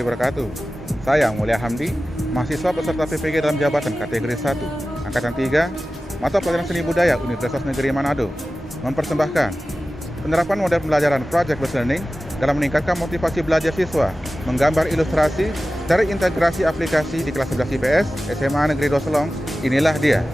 warahmatullahi wabarakatuh. Saya Mulia Hamdi, mahasiswa peserta PPG dalam jabatan kategori 1, Angkatan 3, mata pelajaran seni budaya Universitas Negeri Manado, mempersembahkan penerapan model pembelajaran project-based learning dalam meningkatkan motivasi belajar siswa, menggambar ilustrasi dari integrasi aplikasi di kelas 11 IPS SMA Negeri Doselong. Inilah dia.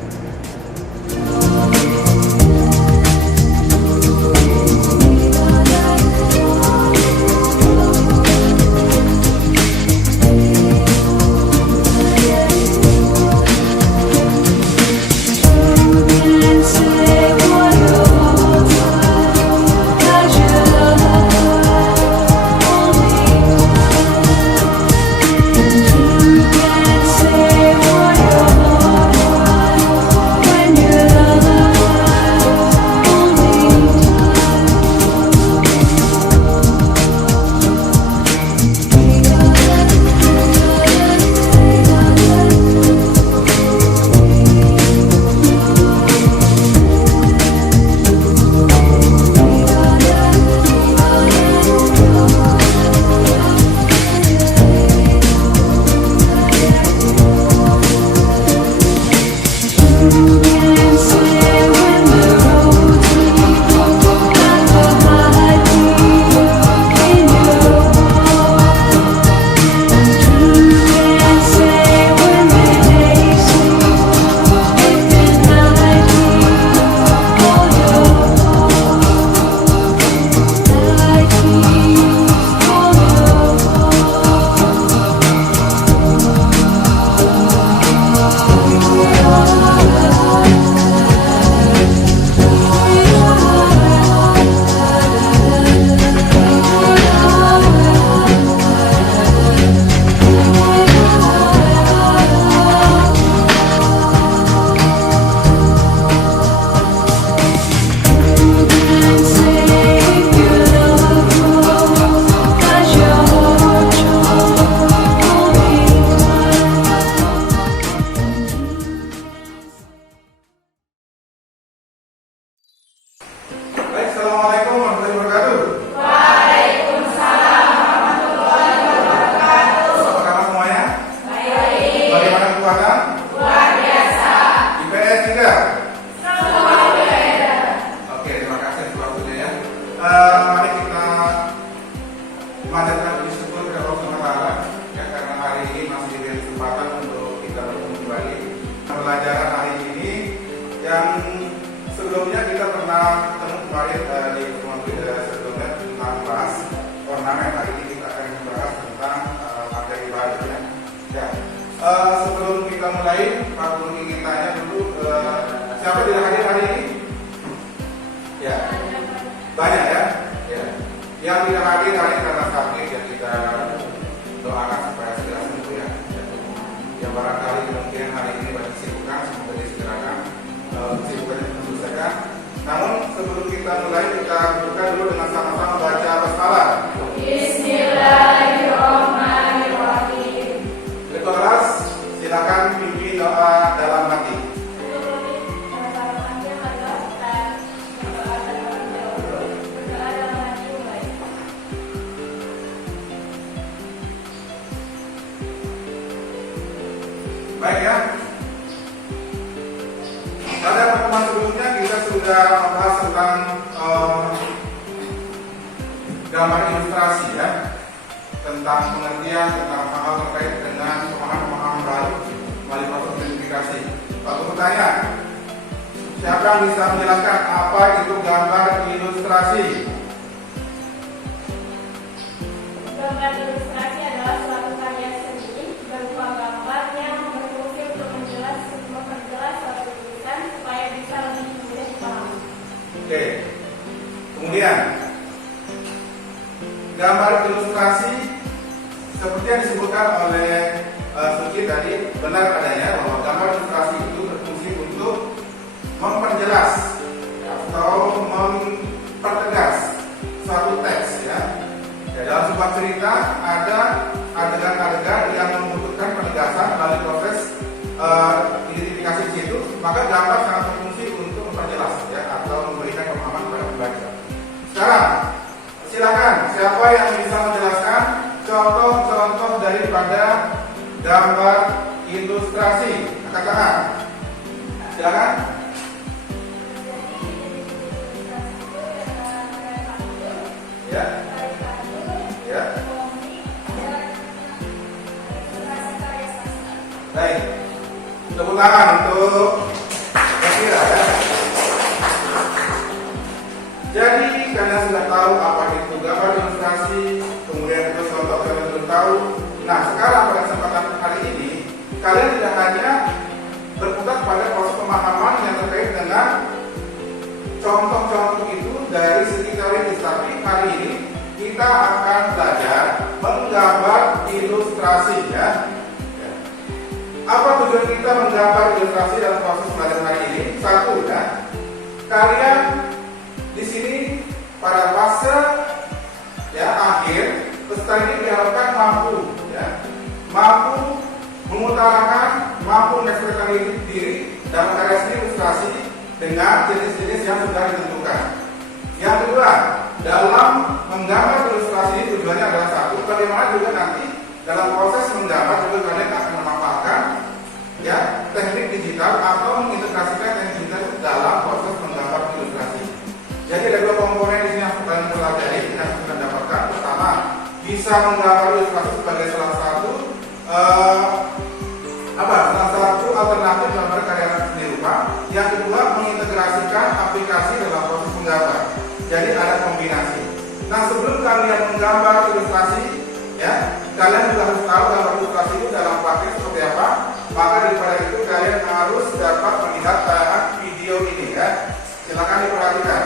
Assalamualaikum warahmatullahi wabarakatuh. Waalaikumsalam warahmatullahi wabarakatuh. Apa kabar semuanya? Baik. Bagaimana kekuatan? Luar biasa. IPS juga? Semua berbeda. Oke, terima kasih atas waktunya ya. Mari kita memanjatkan puji syukur kepada Allah Subhanahu wa Ta'ala ya, karena hari ini masih diberi kesempatan untuk kita bertemu kembali. Pembelajaran hari ini yang sebelumnya kita pernah ketemu kemarin di pertemuan sebelumnya tentang bahas ornamen. Hari ini kita akan membahas tentang materi baru ya. Ya. Sebelum kita mulai, Pak Guru ingin tanya dulu siapa tidak hadir hari ini? Ya, banyak ya. Ya. Yang tidak hadir hari ini karena sakit ya, kita doakan supaya segera sembuh ya. Yang barangkali kemungkinan hari ini banyak kesibukan, semoga disegerakan kesibukan yang diselesaikan. Namun sebelum kita mulai, kita buka dulu dengan sama-sama baca basmalah. Bismillahirrahmanirrahim. Kelas, silakan pimpin doa dalam hati. Baik ya. Pada pertemuan sebelumnya kita sudah membahas tentang gambar ilustrasi ya, tentang pengertian tentang hal terkait dengan pemahaman-pemahaman baru melalui proses identifikasi. Lalu pertanyaan, siapa yang bisa menjelaskan apa itu gambar ilustrasi? Gambar ilustrasi adalah suatu karya seni berupa gambar yang berfungsi untuk memperjelas suatu tulisan supaya bisa lebih mudah dipahami. Oke. Kemudian gambar ilustrasi seperti yang disebutkan oleh Suci tadi, benar adanya bahwa gambar ilustrasi itu berfungsi untuk memperjelas atau mempertegas suatu teks ya. Dalam sebuah cerita ada adegan-adegan yang membutuhkan penegasan melalui proses identifikasi di situ, maka gambar sangat berfungsi untuk memperjelas ya, atau memberikan pemahaman kepada pembaca. Sekarang silakan siapa yang bisa menjelaskan contoh-contoh kepada gambar ilustrasi. Angkat tangan. Silakan. Ya. Ya. Baik. Tepuk tangan untuk Zafira ya. Jadi kalian sudah tahu apa itu gambar ilustrasi, kemudian terus contoh kalian belum tahu. Nah, sekarang pada kesempatan hari ini kalian tidak hanya berputar pada proses pemahaman yang terkait dengan contoh-contoh itu dari segi teoritis, tapi hari ini kita akan belajar menggambar ilustrasi ya. Apa tujuan kita menggambar ilustrasi dalam proses belajar hari ini? Satu ya, kalian di sini pada fase ya akhir peserta ini diharapkan mampu mengutarakan, mampu mengekspresikan diri dalam karya seni ilustrasi dengan jenis-jenis yang sudah ditentukan. Yang kedua, dalam menggambar ilustrasi ini tujuannya adalah satu, bagaimana juga nanti dalam proses menggambar juga kalian akan memanfaatkan ya teknik digital atau mengintegrasikan teknik digital dalam proses menggambar ilustrasi. Jadi ada dua komponen di sini yang kalian pelajari yang sudah dapatkan. Pertama, bisa menggambar ilustrasi sebagai salah satu alternatif dalam karya seni rupa. Yang kedua, mengintegrasikan aplikasi dalam proses menggambar. Jadi ada kombinasi. Nah, sebelum kalian menggambar ilustrasi, ya, kalian juga harus tahu gambar ilustrasi itu dalam praktik seperti apa. Maka daripada itu kalian harus dapat melihat tayangan video ini ya. Silakan diperhatikan.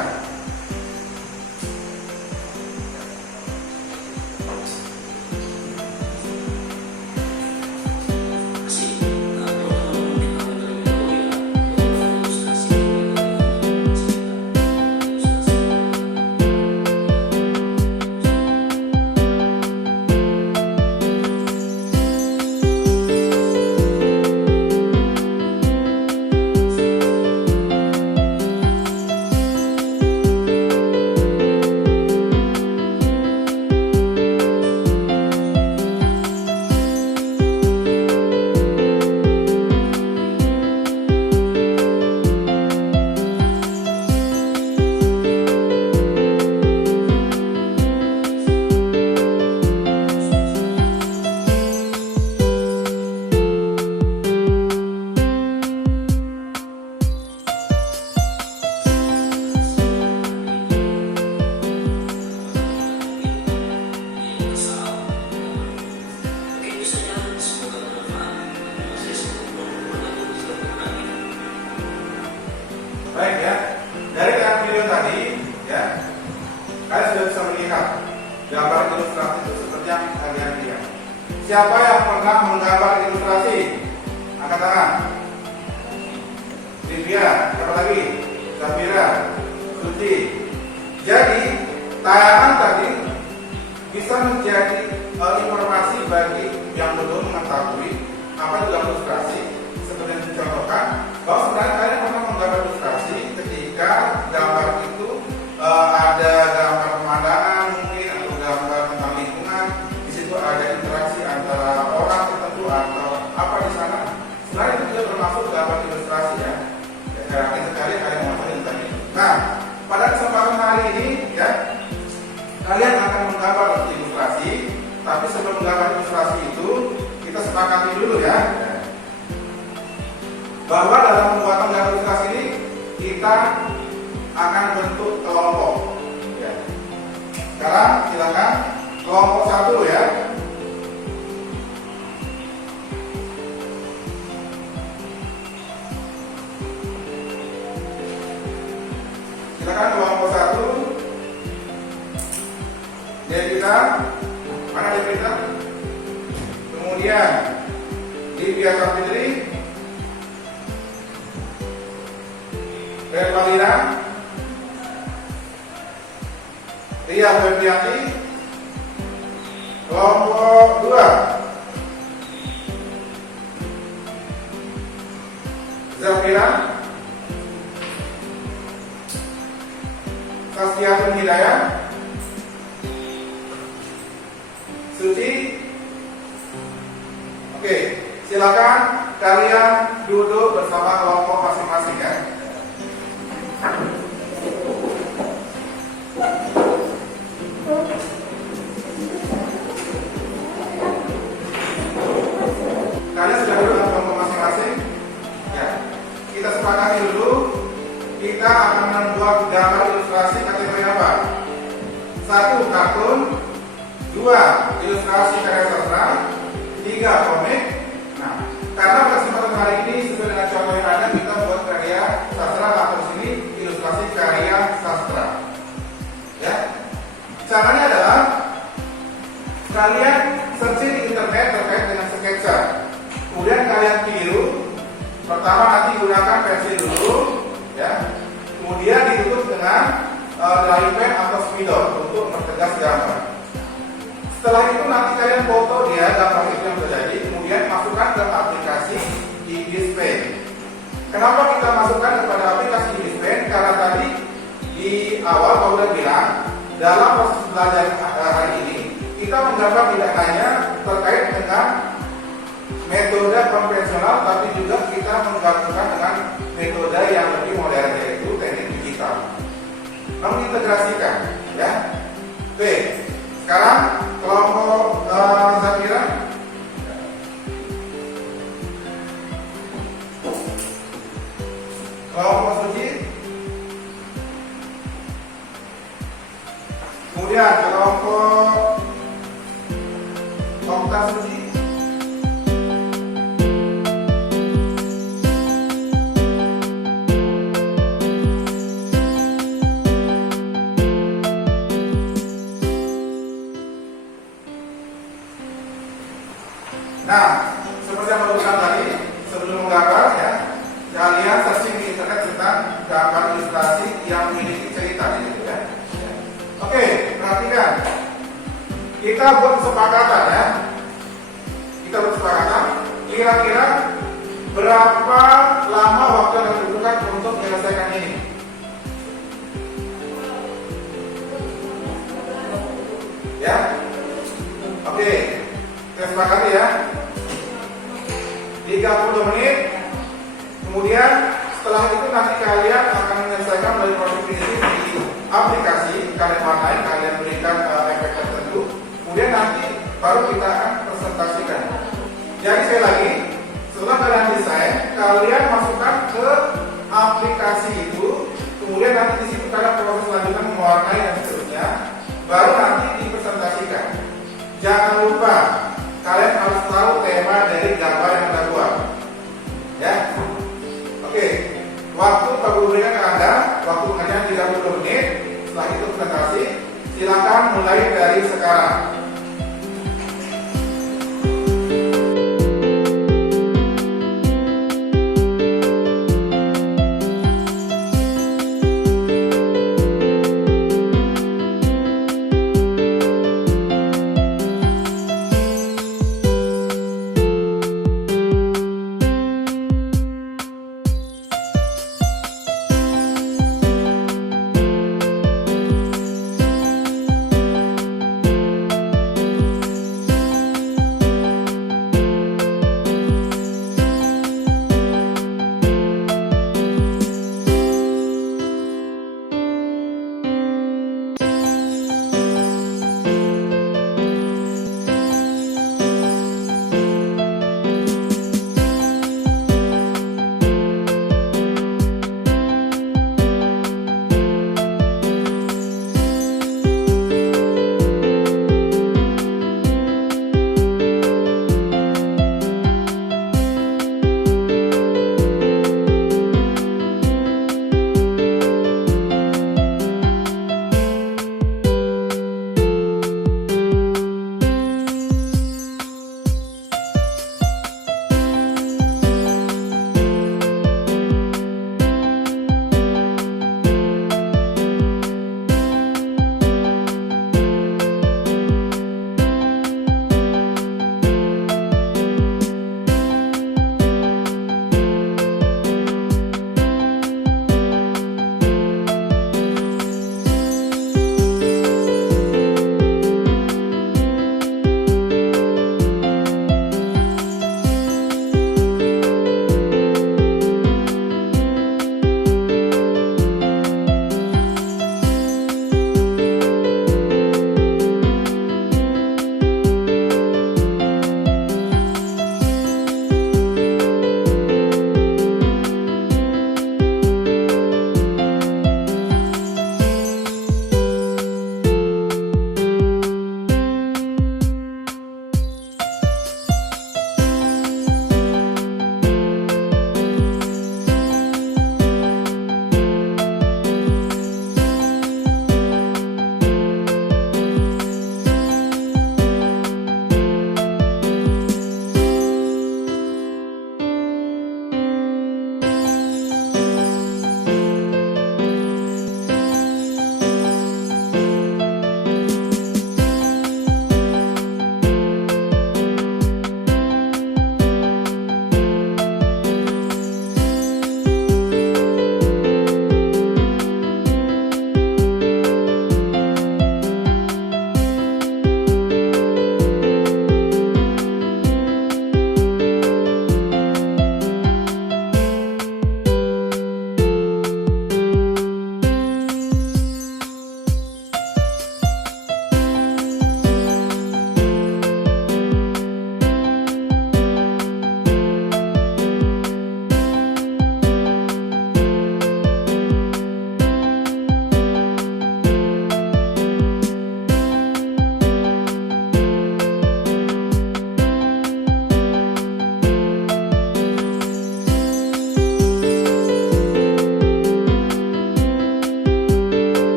Baik ya, dari video tadi ya, kalian sudah bisa melihat gambar ilustrasi itu seperti yang kalian lihat. Siapa yang pernah menggambar ilustrasi? Angkat tangan. Livia, siapa lagi? Zafira, Suci. Jadi tayangan tadi bisa menjadi informasi bagi yang belum mengetahui apa itu gambar ilustrasi. Seperti yang dicontohkan, bahwa sebenarnya kalian pernah menggambar ilustrasi ketika gambar itu ada gambar pemandangan mungkin atau gambar tentang lingkungan. Di situ ada interaksi antara orang tertentu atau apa di sana. Sebenarnya itu juga termasuk gambar ilustrasi ya. Saya yakin sekali kalian mengetahui tentang itu. Nah, pada kesempatan hari ini ya, kalian akan menggambar ilustrasi. Tapi sebelum menggambar ilustrasi itu, kita sepakati dulu ya, bahwa dalam pembuatan gambar ilustrasi ini kita akan bentuk kelompok. Ya. Sekarang silakan kelompok 1 ya. Silakan kelompok 1. Devita, mana Devita? Kemudian Livia Sapitri, Revalina, Ria Febrianti. Kelompok 2, Zafira, Sastiatun Hidayah, Suci, Silakan kalian duduk bersama kelompok masing-masing ya. Kalian sudah duduk dalam kelompok masing-masing? Ya. Kita sepakati dulu. Kita akan membuat gambar ilustrasi kategori apa? 1. Kartun, 2. Ilustrasi karya sastra, 3. Komik. Nah, karena kesempatan hari ini sesuai dengan contoh yang ada, kita buat karya sastra atau sini ilustrasi karya sastra. Ya. Caranya adalah kalian searching di internet terkait dengan sketsa. Kemudian kalian tiru. Pertama nanti gunakan pensil dulu, ya. Kemudian ditutup dengan dry pen atau spidol untuk mempertegas gambar. Setelah itu nanti kalian foto dia gambar itu yang terjadi, kemudian masukkan ke aplikasi IBISPen. Kenapa kita masukkan kepada aplikasi IBISPen? Karena tadi di awal Pak udah bilang dalam proses belajar hari ini kita menggambar tidak hanya terkait dengan metode konvensional, tapi juga kita menggabungkan dengan metode yang lebih modern, yaitu teknik digital. Mengintegrasikan, ya. Oke, sekarang kelompok Zakira. Kelompok Suci. Kemudian kelompok Okta Suci. Nah, seperti yang saya tadi, sebelum menggambar ya, kalian searching di internet tentang gambar ilustrasi yang memiliki cerita gitu ya. Oke, perhatikan. Kita buat kesepakatan ya. Kita buat kesepakatan. Kira-kira berapa lama waktu yang dibutuhkan untuk menyelesaikan ini? Ya. Oke. Kita sepakati ya. 30 menit. Kemudian setelah itu nanti kalian akan menyelesaikan melalui proses finishing di aplikasi. Kalian warnai, kalian berikan efek tertentu. Kemudian nanti baru kita akan presentasikan. Jadi sekali lagi, setelah kalian desain, kalian masukkan ke aplikasi itu. Kemudian nanti di situ kalian proses selanjutnya mewarnai dan seterusnya. Baru nanti dipresentasikan. Jangan lupa kalian harus tahu tema dari gambar yang kita buat. Ya. Oke. Waktu Pak Guru berikan ke Anda, waktu hanya 30 menit. Setelah itu presentasi, silakan mulai dari sekarang.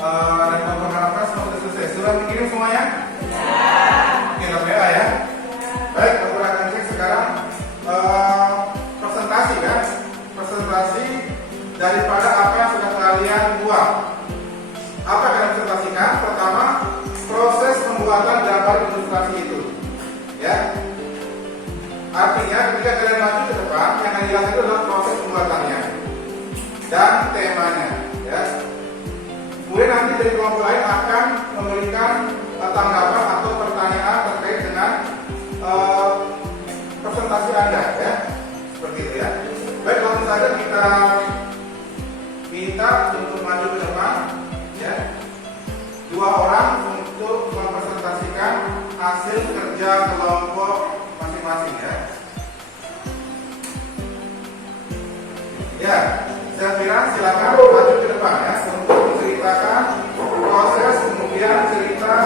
dan kami mengharapkan semua sudah selesai. Sudah dikirim semuanya? Oke, kamera ya. Baik, aku akan cek sekarang presentasi kan? Presentasi daripada apa yang sudah kalian buat. Apa yang kalian presentasikan? Pertama, proses pembuatan gambar ilustrasi itu. Ya. Artinya ketika kalian maju ke depan, yang akan dilihat itu adalah proses pembuatannya dan temanya. Ya. Kemudian nanti dari kelompok lain akan memberikan tanggapan atau pertanyaan terkait dengan presentasi Anda, ya. Seperti itu ya. Baik, langsung saja kita minta untuk maju ke depan, ya. 2 orang untuk mempresentasikan hasil kerja kelompok masing-masing, ya. Ya, saya kira silakan maju ke depan ya untuk menceritakan proses kemudian cerita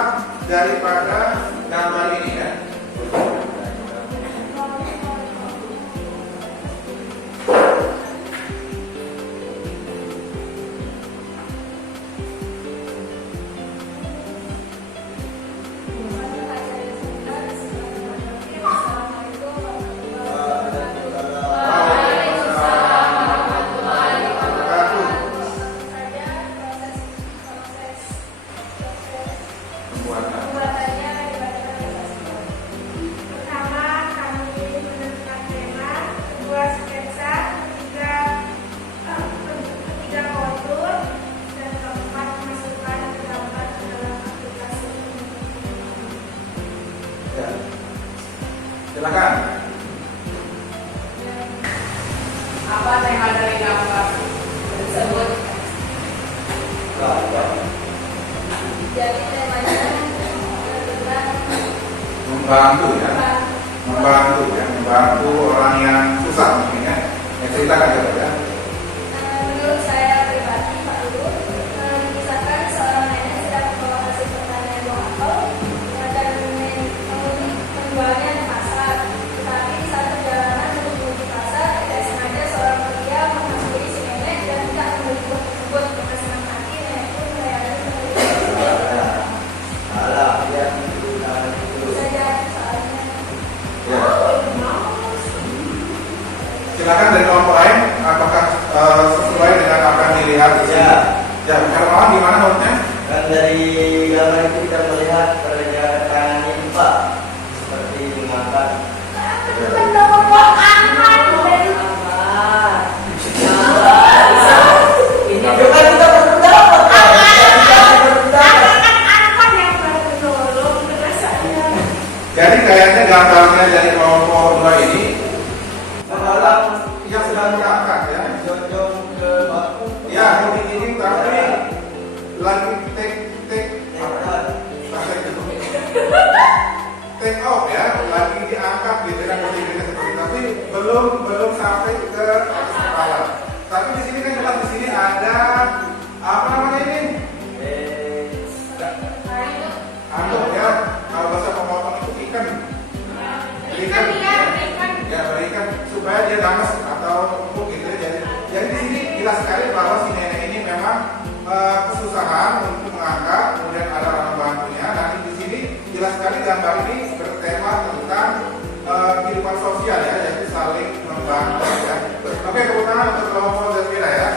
daripada gambar ini ya. Silakan. Apa tema dari gambar tersebut? Jadi temanya tentang Membantu ya. Membantu orang yang susah mungkin ya. Ya ceritakan coba ya. Menurut saya pribadi, Pak Guru, misalkan seorang nenek sedang membawa hasil pertanian buah apel dan menjualnya di pasar. Tetapi di saat perjalanan menuju di pasar, tidak sengaja seorang pria menghampiri si nenek dan tidak membeli buah tersebut. Dengan senang hati, nenek pun melayani pembeli tersebut. Itu saja soalnya. Ya. Silakan dari kelompok lain, apakah sesuai dengan apa yang dilihat di sini? Ya, Hermawan gimana menurutnya? Kan dari gambar itu kita melihat pergerakan ini Pak, seperti mengangkat ini juga kita Jadi kayaknya gambarnya dari kelompok 2 ini adalah yang sedang diangkat ya. jojong ke batu. Ya, ini tapi lagi take off ya, lagi diangkat gitu kan posisinya seperti itu. Tapi belum sampai ke kepala. Tapi di sini kan jelas di sini ada apa namanya ini? Anduk ya. Kalau bahasa pemotong itu ikan. Ya, berikan supaya dia damas atau empuk gitu ya. Jadi di sini jelas sekali bahwa si nenek ini memang kesusahan untuk mengangkat, kemudian ada orang membantunya. Nanti di sini jelas sekali gambar ini bertema tentang kehidupan sosial ya, yaitu saling membantu ya. Oke, tepuk tangan untuk kelompok Zafira ya.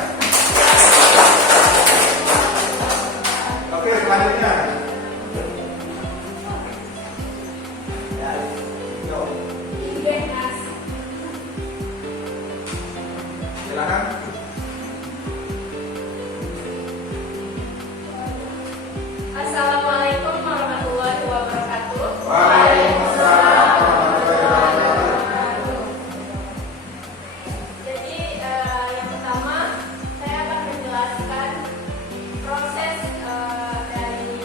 Oke, selanjutnya. Silakan. Assalamualaikum warahmatullahi wabarakatuh. Waalaikumsalam warahmatullahi wabarakatuh. Jadi yang pertama saya akan menjelaskan proses dari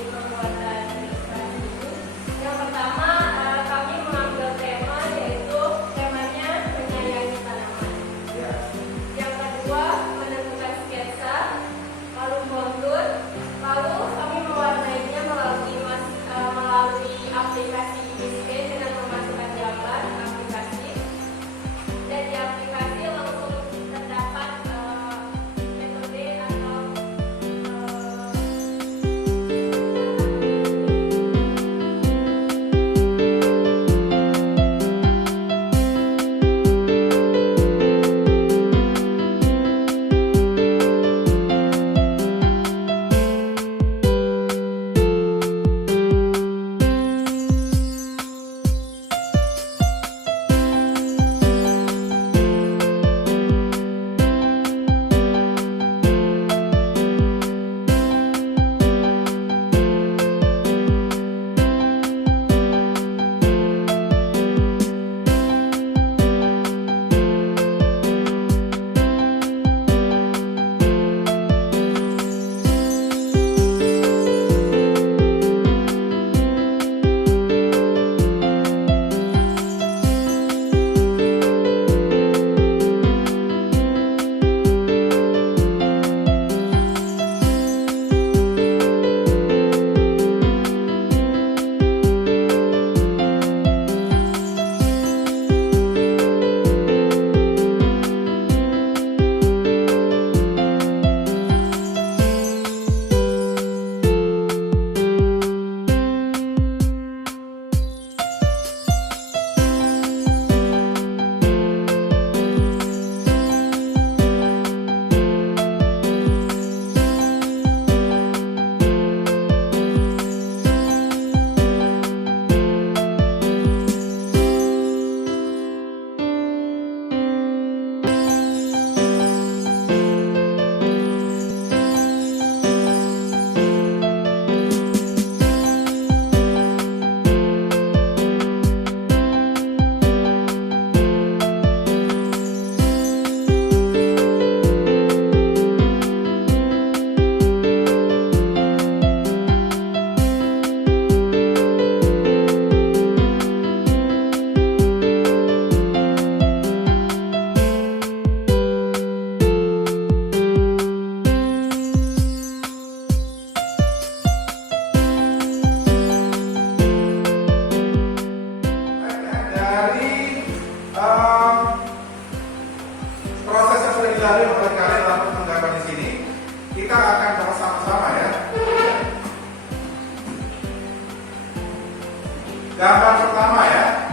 gambar pertama ya.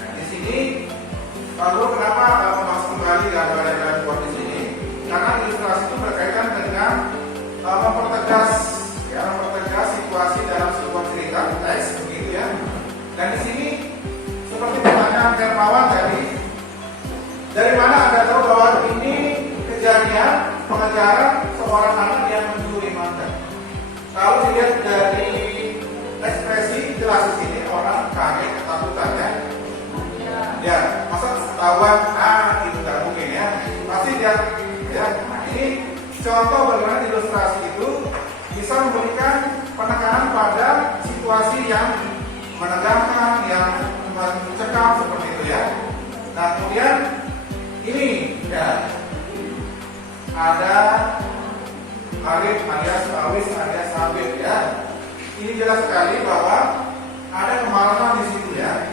Nah, di sini Pak Guru kenapa masuk kembali gambar yang kalian buat di sini? Karena ilustrasi itu berkaitan dengan mempertegas situasi dalam sebuah cerita teks begitu ya. Dan di sini seperti pertanyaan Hermawan tadi, dari mana Anda tahu bahwa ini kejadian pengejaran seorang anak yang mencuri mantan? Kalau dilihat dari ekspresi jelas di sini orang kaget ketakutan ya. Ya, masa ketahuan itu nggak mungkin ya. Pasti dia ya. Nah, ini contoh bagaimana ilustrasi itu bisa memberikan penekanan pada situasi yang menegangkan, yang mencekam seperti itu ya. Nah, kemudian ini ya ada Arif alias Awis alias Habib ya. Ini jelas sekali bahwa ada kemarahan di situ ya.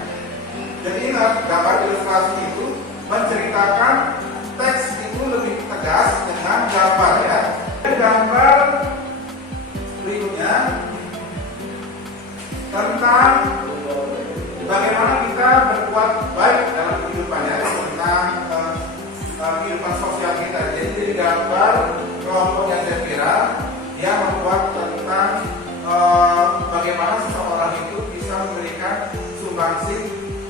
Jadi ingat, gambar ilustrasi itu menceritakan teks itu lebih tegas dengan gambar ya. Gambar berikutnya tentang bagaimana kita berbuat baik dalam kehidupannya, tentang kehidupan sosial kita. Jadi gambar kelompok yang saya kira dia membuat tentang bagaimana seseorang itu bisa memberikan sumbangsi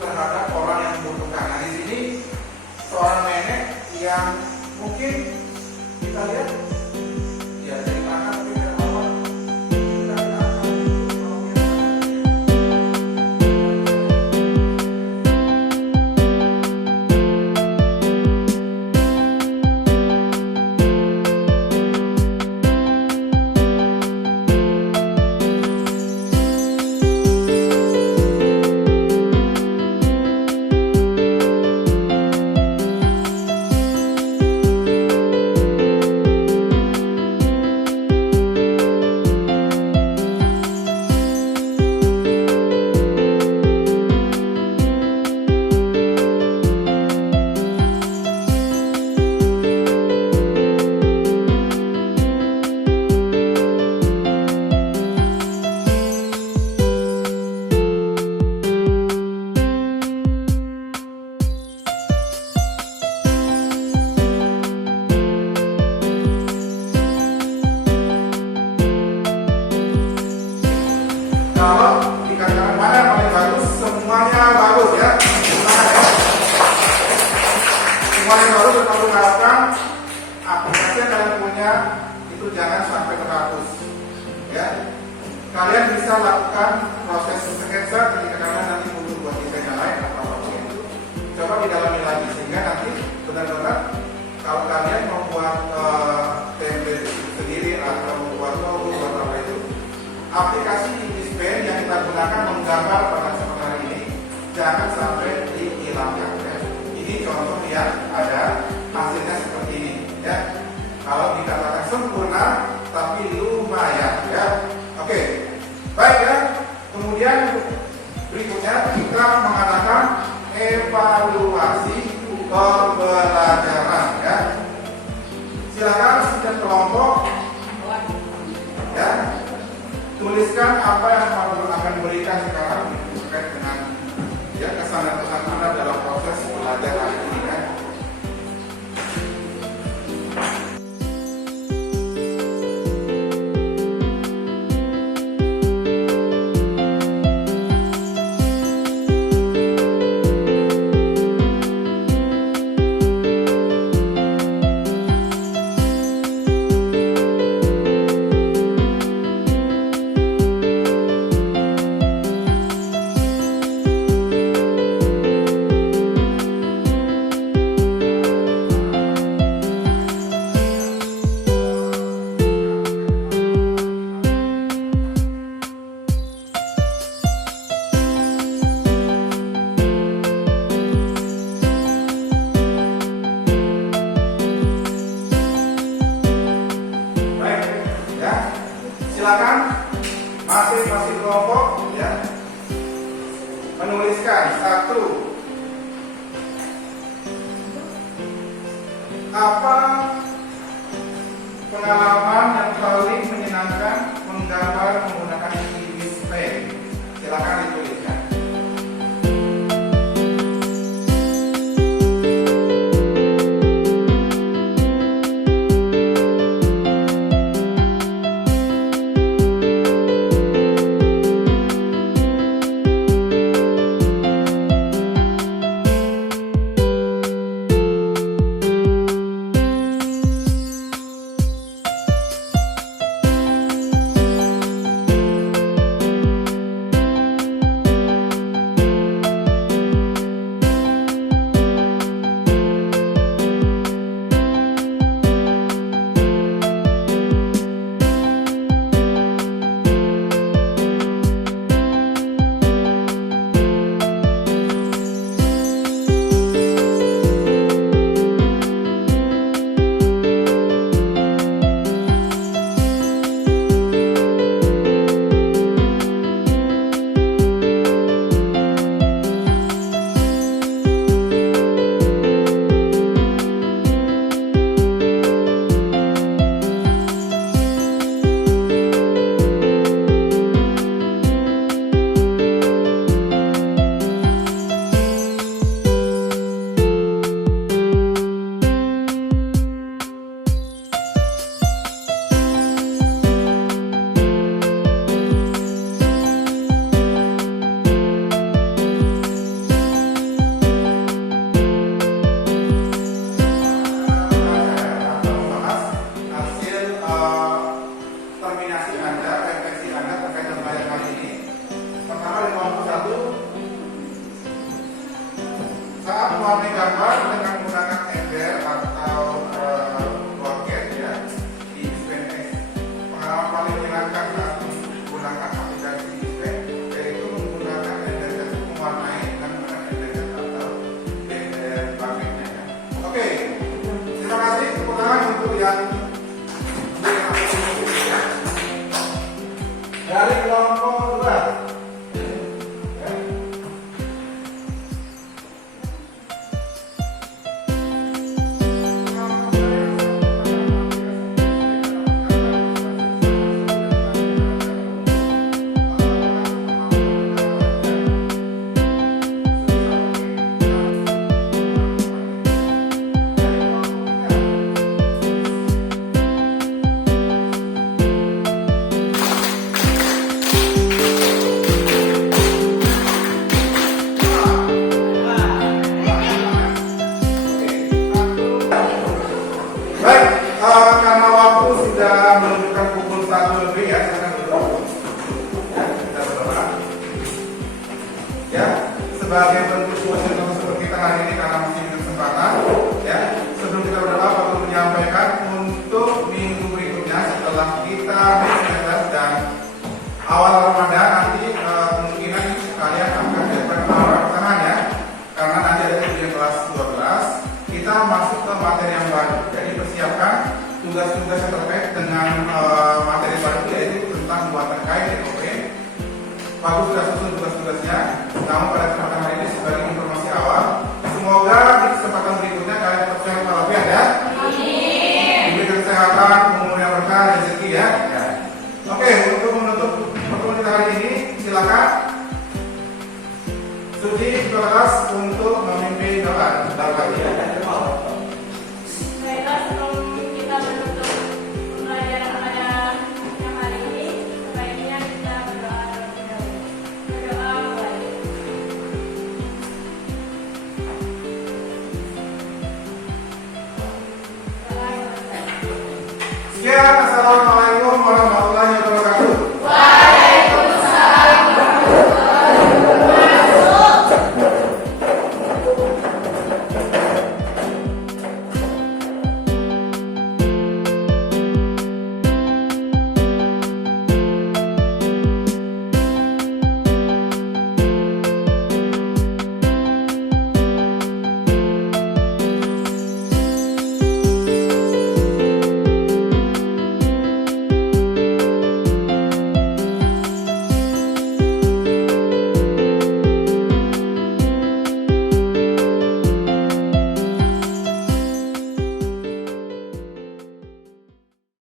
terhadap orang yang membutuhkan. Nah, di sini seorang nenek yang mungkin kita lihat ya dari belakang mungkin dari bawah. Kalau dikatakan mana yang paling bagus, semuanya bagus ya. Semuanya bagus, tetapi harapkan aplikasi yang kalian punya itu jangan sampai terhapus. Ya, kalian bisa lakukan proses sketsa ketika kalian nanti butuh buat desain yang lain atau apapun itu. Coba didalami lagi sehingga nanti benar-benar kalau kalian membuat template sendiri atau membuat logo atau apa itu, aplikasi pen yang kita gunakan menggambar pada kesempatan ini jangan sampai dihilangkan ya. Ini contoh yang ada hasilnya seperti ini ya. Kalau dikatakan sempurna tapi lumayan ya. Oke, baik ya. Kemudian berikutnya kita mengadakan evaluasi pembelajaran ya. Silakan setiap kelompok ya tuliskan apa yang Pak Guru akan berikan sekarang terkait dengan ya kesan dan pesan Anda dalam proses belajar hari ini ya. Silakan masing-masing kelompok ya menuliskan satu apa pengalaman yang paling menyenangkan menggambar menggunakan Ibis Pen. Silakan dituliskan. Dari kelompok 2. Ya. Baik, karena waktu sudah menunjukkan pukul 1 lebih ya, silakan duduk. Ya, kita berdoa. Ya, sebagai bentuk sosial seperti kita hari ini karena masih di kesempatan, ya. Sebelum kita berdoa, Pak Guru menyampaikan untuk minggu berikutnya setelah kita beres dan awal Ramadan nanti kemungkinan kalian akan dapat tangan ya, karena nanti ada ujian kelas 12. Kita masuk ke materi yang baru. Jadi persiapkan tugas-tugas yang terkait dengan materi baru yaitu tentang pembuatan kain. Oke. Pak Guru sudah susun tugas-tugasnya. Namun pada